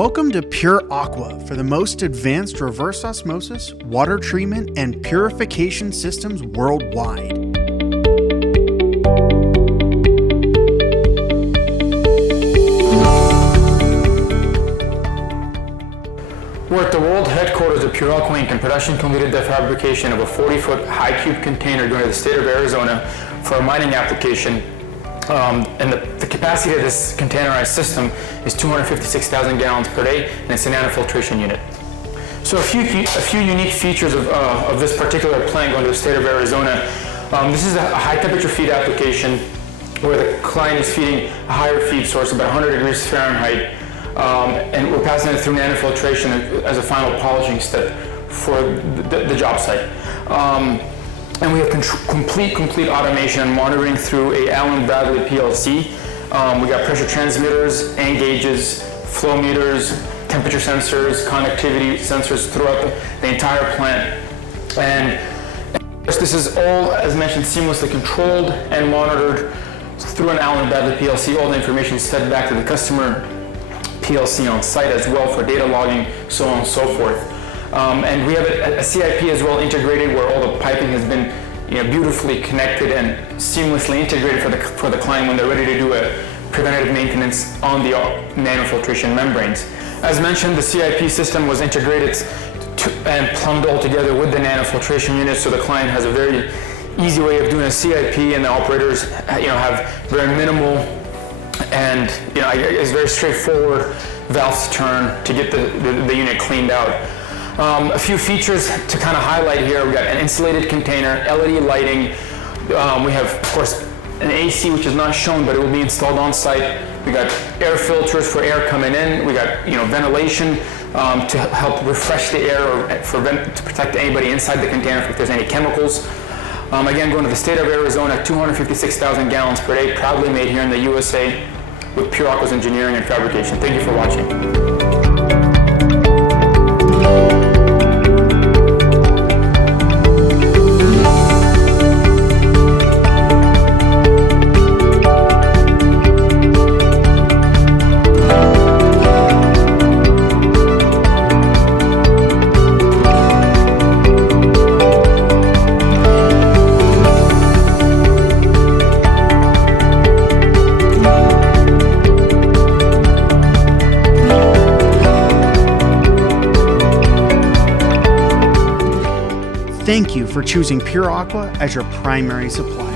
Welcome to Pure Aqua for the most advanced reverse osmosis, water treatment, and purification systems worldwide. We're at the world headquarters of Pure Aqua Inc. and production completed the fabrication of a 40-foot high cube container going to the state of Arizona for a mining application. And the capacity of this containerized system is 256,000 gallons per day, and it's a nanofiltration unit. So a few unique features of this particular plant going to the state of Arizona. This is a high temperature feed application where the client is feeding a higher feed source, about 100 degrees Fahrenheit, and we're passing it through nanofiltration as a final polishing step for the job site. And we have complete automation and monitoring through a Allen Bradley PLC. We got pressure transmitters, and gauges, Flowmeters, temperature sensors, conductivity sensors throughout the entire plant. And this is all, as mentioned, seamlessly controlled and monitored through an Allen Bradley PLC. All the information is fed back to the customer PLC on site as well for data logging, so on and so forth. And we have a CIP as well integrated where all the piping has been beautifully connected and seamlessly integrated for the client when they're ready to do a preventative maintenance on the nanofiltration membranes. As mentioned, the CIP system was integrated and plumbed all together with the nanofiltration unit, so the client has a very easy way of doing a CIP, and the operators have very minimal and it's very straightforward valves to turn to get the unit cleaned out. A few features to kind of highlight here. We got an insulated container, LED lighting. We have, of course, an AC, which is not shown, but it will be installed on site. We got air filters for air coming in. We got ventilation to help refresh the air or to protect anybody inside the container if there's any chemicals. Again, going to the state of Arizona, 256,000 gallons per day, proudly made here in the USA with Pure Aqua's engineering and fabrication. Thank you for watching. Thank you for choosing Pure Aqua as your primary supplier.